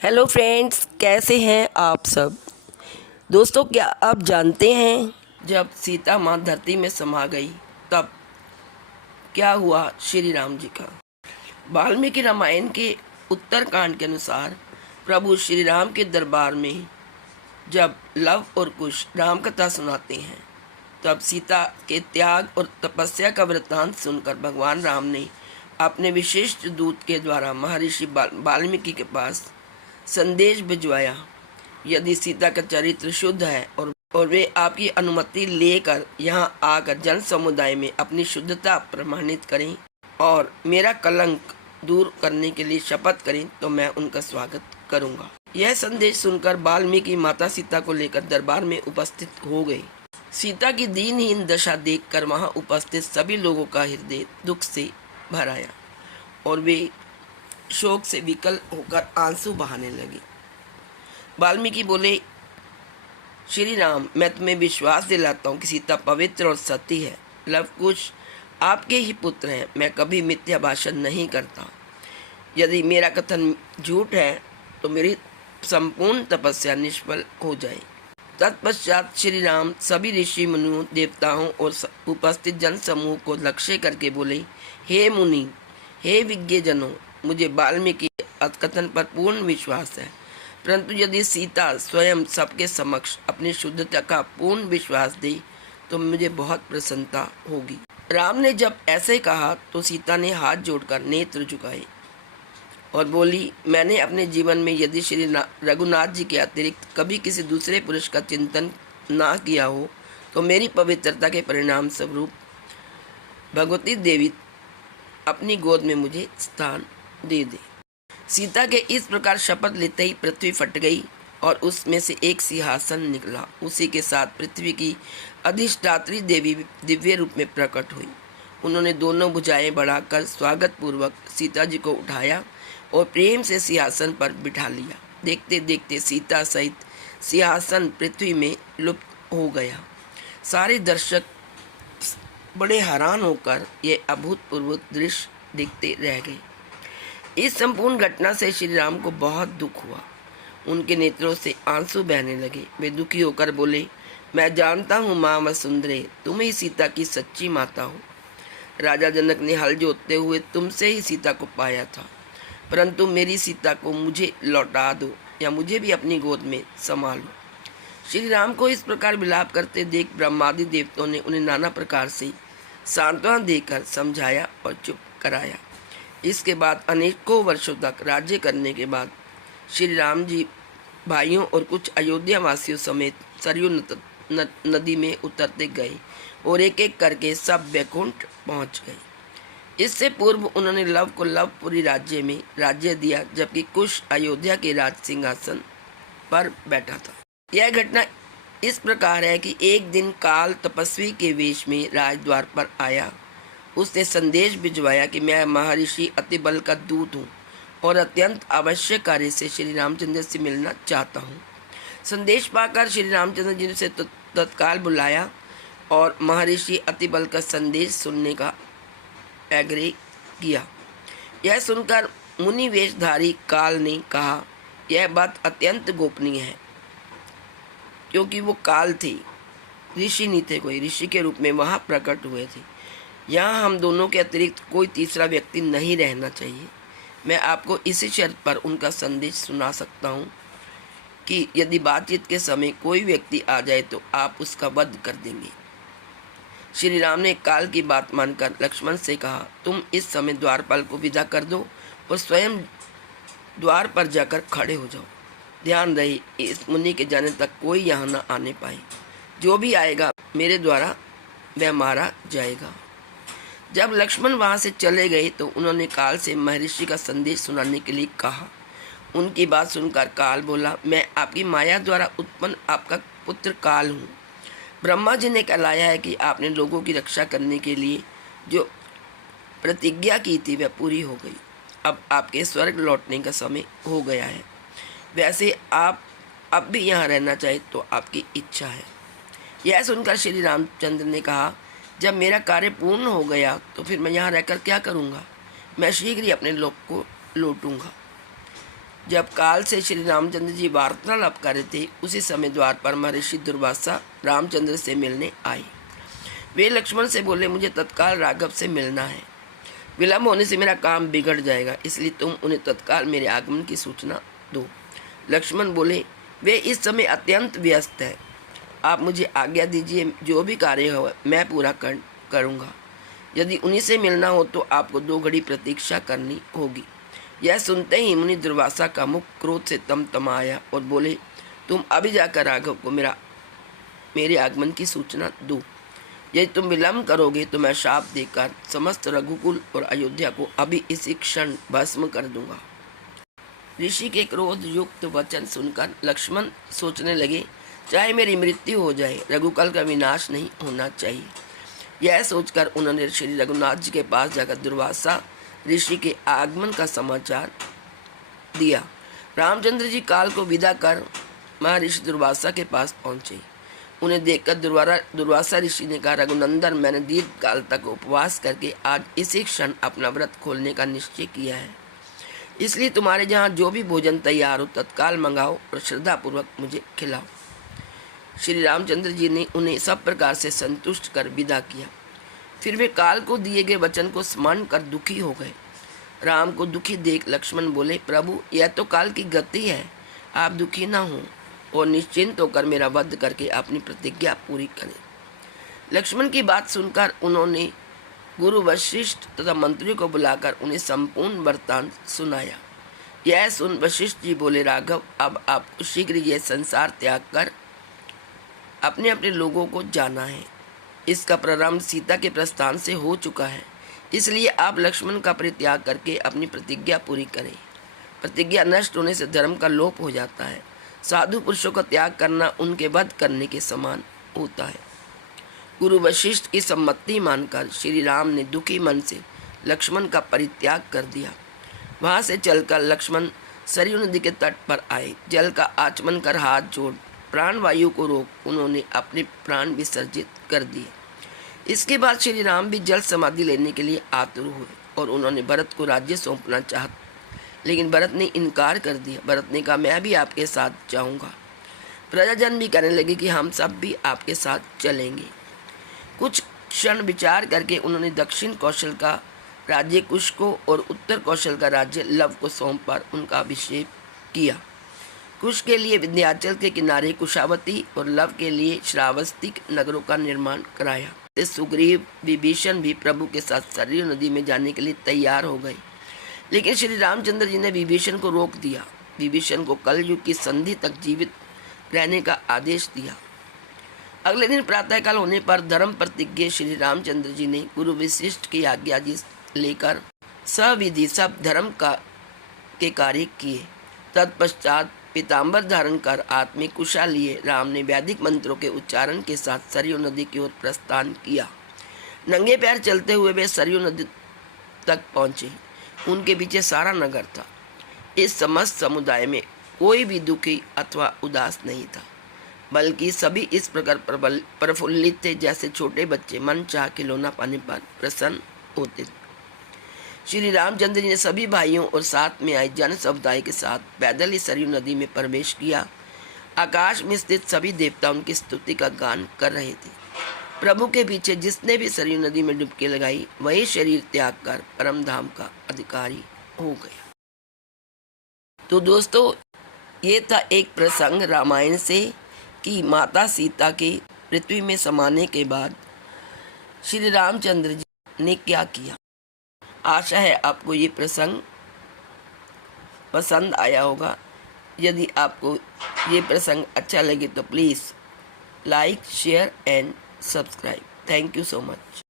Hello friends, कैसे हैं आप सब। दोस्तों, क्या आप जानते हैं जब सीता माँ धरती में समा गई तब क्या हुआ श्री राम जी का। वाल्मीकि रामायण के उत्तरकांड के अनुसार प्रभु श्री राम के दरबार में जब लव और कुश राम कथा सुनाते हैं तब सीता के त्याग और तपस्या का वृत्तांत सुनकर भगवान राम ने अपने विशिष्ट दूत के द्वारा महर्षि वाल्मीकि के पास संदेश भिजवाया। यदि सीता का चरित्र शुद्ध है और वे आपकी अनुमति लेकर यहाँ आकर जन समुदाय में अपनी शुद्धता प्रमाणित करें और मेरा कलंक दूर करने के लिए शपथ करें तो मैं उनका स्वागत करूंगा। यह संदेश सुनकर वाल्मीकि माता सीता को लेकर दरबार में उपस्थित हो गए। सीता की दीनहीन दशा देखकर वहां उपस्थित सभी लोगों का हृदय दुख से भर आया और वे शोक से विकल होकर आंसू बहाने लगे। वाल्मीकि बोले, श्री राम, मैं तुम्हें विश्वास दिलाता हूँ कि सीता पवित्र और सती है। लवकुश आपके ही पुत्र हैं। मैं कभी मिथ्या भाषण नहीं करता। यदि मेरा कथन झूठ है तो मेरी संपूर्ण तपस्या निष्फल हो जाए। तत्पश्चात श्री राम सभी ऋषि मुनियों, देवताओं और उपस्थित जन समूह को लक्ष्य करके बोले, हे मुनि, हे विज्ञजनों, मुझे वाल्मीकि कथन पर पूर्ण विश्वास है, परंतु यदि सीता स्वयं सबके समक्ष अपनी शुद्धता का पूर्ण विश्वास दे तो मुझे बहुत प्रसन्नता होगी। राम ने जब ऐसे कहा तो सीता ने हाथ जोड़कर नेत्र झुकाए और बोली, मैंने अपने जीवन में यदि श्री रघुनाथ जी के अतिरिक्त कभी किसी दूसरे पुरुष का चिंतन ना किया हो तो मेरी पवित्रता के परिणाम स्वरूप भगवती देवी अपनी गोद में मुझे स्थान दे दे। सीता के इस प्रकार शपथ लेते ही पृथ्वी फट गई और उसमें से एक सिंहासन निकला। उसी के साथ पृथ्वी की अधिष्ठात्री देवी दिव्य रूप में प्रकट हुई। उन्होंने दोनों भुजाएं बढ़ाकर स्वागत पूर्वक सीता जी को उठाया और प्रेम से सिंहासन पर बिठा लिया। देखते देखते सीता सहित सिंहासन पृथ्वी में लुप्त हो गया। सारे दर्शक बड़े हैरान होकर ये अभूतपूर्व दृश्य देखते रह गए। इस संपूर्ण घटना से श्री राम को बहुत दुख हुआ। उनके नेत्रों से आंसू बहने लगे। वे दुखी होकर बोले, मैं जानता हूँ माँ वसुंधरे, तुम ही सीता की सच्ची माता हो। राजा जनक ने हल जोतते हुए तुमसे ही सीता को पाया था, परंतु मेरी सीता को मुझे लौटा दो या मुझे भी अपनी गोद में संभालो। श्री राम को इस प्रकार विलाप करते देख ब्रह्मादि देवताओं ने उन्हें नाना प्रकार से सांत्वना देकर समझाया और चुप कराया। इसके बाद अनेकों वर्षों तक राज्य करने के बाद श्री राम जी भाइयों और कुछ अयोध्या वासियों समेत सरयू नदी में उतरते गए और एक एक करके सब वैकुंठ पहुंच गए। इससे पूर्व उन्होंने लव को लवपुरी राज्य में राज्य दिया, जबकि कुश अयोध्या के राज सिंहासन पर बैठा था। यह घटना इस प्रकार है कि एक दिन काल तपस्वी के वेश में राजद्वार पर आया। उसने संदेश भिजवाया कि मैं महर्षि अतिबल का दूत हूँ और अत्यंत आवश्यक कार्य से श्री रामचंद्र से मिलना चाहता हूँ। संदेश पाकर श्री रामचंद्र जी ने तत्काल बुलाया और महर्षि अतिबल का संदेश सुनने का आग्रह किया। यह सुनकर मुनि वेशधारी काल ने कहा, यह बात अत्यंत गोपनीय है, क्योंकि वो काल थे, ऋषि नहीं थे। कोई ऋषि के रूप में वहाँ प्रकट हुए थे। यहाँ हम दोनों के अतिरिक्त कोई तीसरा व्यक्ति नहीं रहना चाहिए। मैं आपको इसी शर्त पर उनका संदेश सुना सकता हूँ कि यदि बातचीत के समय कोई व्यक्ति आ जाए तो आप उसका वध कर देंगे। श्री राम ने काल की बात मानकर लक्ष्मण से कहा, तुम इस समय द्वारपाल को विदा कर दो और स्वयं द्वार पर जाकर खड़े हो जाओ। ध्यान रहे, इस मुनि के जाने तक कोई यहाँ न आने पाए। जो भी आएगा मेरे द्वारा वह मारा जाएगा। जब लक्ष्मण वहाँ से चले गए तो उन्होंने काल से महर्षि का संदेश सुनाने के लिए कहा। उनकी बात सुनकर काल बोला, मैं आपकी माया द्वारा उत्पन्न आपका पुत्र काल हूँ। ब्रह्मा जी ने कहलाया है कि आपने लोगों की रक्षा करने के लिए जो प्रतिज्ञा की थी वह पूरी हो गई। अब आपके स्वर्ग लौटने का समय हो गया है। वैसे आप अब भी यहाँ रहना चाहे तो आपकी इच्छा है। यह सुनकर श्री रामचंद्र ने कहा, जब मेरा कार्य पूर्ण हो गया तो फिर मैं यहाँ रहकर क्या करूँगा। मैं शीघ्र ही अपने लोक को लौटूंगा। जब काल से श्री रामचंद्र जी वार्तालाप कर रहे थे, उसी समय द्वार पर महर्षि दुर्वासा रामचंद्र से मिलने आए। वे लक्ष्मण से बोले, मुझे तत्काल राघव से मिलना है। विलंब होने से मेरा काम बिगड़ जाएगा, इसलिए तुम उन्हें तत्काल मेरे आगमन की सूचना दो। लक्ष्मण बोले, वे इस समय अत्यंत व्यस्त है, आप मुझे आज्ञा दीजिए, जो भी कार्य हो मैं पूरा करूँगा। यदि उन्हीं से मिलना हो तो आपको 2 घड़ी प्रतीक्षा करनी होगी। यह सुनते ही मुनि दुर्वासा का मुख क्रोध से तमतमाया और बोले, तुम अभी जाकर राघव को मेरे आगमन की सूचना दो। यदि तुम विलंब करोगे तो मैं शाप देकर समस्त रघुकुल और अयोध्या को अभी इसी क्षण भस्म कर दूंगा। ऋषि के क्रोध युक्त वचन सुनकर लक्ष्मण सोचने लगे, चाहे मेरी मृत्यु हो जाए, रघुकुल का विनाश नहीं होना चाहिए। यह सोचकर उन्होंने श्री रघुनाथ जी के पास जाकर दुर्वासा ऋषि के आगमन का समाचार दिया। रामचंद्र जी काल को विदा कर महर्षि दुर्वासा के पास पहुंचे। उन्हें देखकर दुर्वासा ऋषि ने कहा, रघुनंदन, मैंने दीर्घ काल तक उपवास करके आज इसी क्षण अपना व्रत खोलने का निश्चय किया है, इसलिए तुम्हारे जहाँ जो भी भोजन तैयार हो तत्काल मंगाओ और श्रद्धापूर्वक मुझे खिलाओ। श्री रामचंद्र जी ने उन्हें सब प्रकार से संतुष्ट कर विदा किया। फिर वे काल को दिए गए वचन को स्मरण कर दुखी हो गए। राम को दुखी देख लक्ष्मण बोले, प्रभु, यह तो काल की गति है, आप दुखी न हो और निश्चिंत होकर मेरा वध करके अपनी प्रतिज्ञा पूरी करें। लक्ष्मण की बात सुनकर उन्होंने गुरु वशिष्ठ तथा मंत्रियों को बुलाकर उन्हें संपूर्ण वृत्तांत सुनाया। यह सुन वशिष्ठ जी बोले, राघव, अब आपको शीघ्र यह संसार त्याग कर अपने अपने लोगों को जाना है। इसका प्रारंभ सीता के प्रस्थान से हो चुका है, इसलिए आप लक्ष्मण का परित्याग करके अपनी प्रतिज्ञा पूरी करें। प्रतिज्ञा नष्ट होने से धर्म का लोप हो जाता है। साधु पुरुषों का त्याग करना उनके वध करने के समान होता है। गुरु वशिष्ठ की सम्मति मानकर श्री राम ने दुखी मन से लक्ष्मण का परित्याग कर दिया। वहाँ से चलकर लक्ष्मण सरयू नदी के तट पर आए। जल का आचमन कर हाथ जोड़ प्राणवायु को रोक उन्होंने अपने प्राण विसर्जित कर दिए। इसके बाद श्री राम भी जल समाधि लेने के लिए आतुर हुए और उन्होंने भरत को राज्य सौंपना चाहा, लेकिन भरत ने इनकार कर दिया। भरत ने कहा, मैं भी आपके साथ जाऊंगा। प्रजाजन भी कहने लगे कि हम सब भी आपके साथ चलेंगे। कुछ क्षण विचार करके उन्होंने दक्षिण कौशल का राज्य कुश को और उत्तर कौशल का राज्य लव को सौंप कर उनका अभिषेक किया। कुश के लिए विंध्याचल के किनारे कुशावती और लव के लिए श्रावस्ती नगरों का निर्माण कराया। सुग्रीव विभीषण भी प्रभु के साथ सरयू नदी में जाने के लिए तैयार हो गए, लेकिन श्री रामचंद्र जी ने विभीषण को रोक दिया। विभीषण को कलयुग की संधि तक जीवित रहने का आदेश दिया। अगले दिन प्रातःकाल होने पर धर्म प्रतिज्ञ श्री रामचंद्र जी ने गुरु वशिष्ठ की आज्ञा जी लेकर सविधि सब धर्म के कार्य किए। तत्पश्चात पीताम्बर धारण कर आत्मिक कुशा लिए राम ने वैदिक मंत्रों के उच्चारण के साथ सरयू नदी की ओर प्रस्थान किया। नंगे पैर चलते हुए वे सरयू नदी तक पहुँचे। उनके पीछे सारा नगर था। इस समस्त समुदाय में कोई भी दुखी अथवा उदास नहीं था, बल्कि सभी इस प्रकार प्रफुल्लित थे जैसे छोटे बच्चे मन चाह खिलौना पाने पर प्रसन्न होते थे। श्री रामचंद्र जी ने सभी भाइयों और साथ में आए जन समुदाय के साथ पैदल ही सरयू नदी में प्रवेश किया। आकाश में स्थित सभी देवता उनकी स्तुति का गान कर रहे थे। प्रभु के पीछे जिसने भी सरयू नदी में डुबकी लगाई वही शरीर त्याग कर परम धाम का अधिकारी हो गया। तो दोस्तों, ये था एक प्रसंग रामायण से कि माता सीता के पृथ्वी में समाने के बाद श्री रामचंद्र जी ने क्या किया। आशा है आपको ये प्रसंग पसंद आया होगा। यदि आपको ये प्रसंग अच्छा लगे तो please like, share and subscribe. Thank you so much.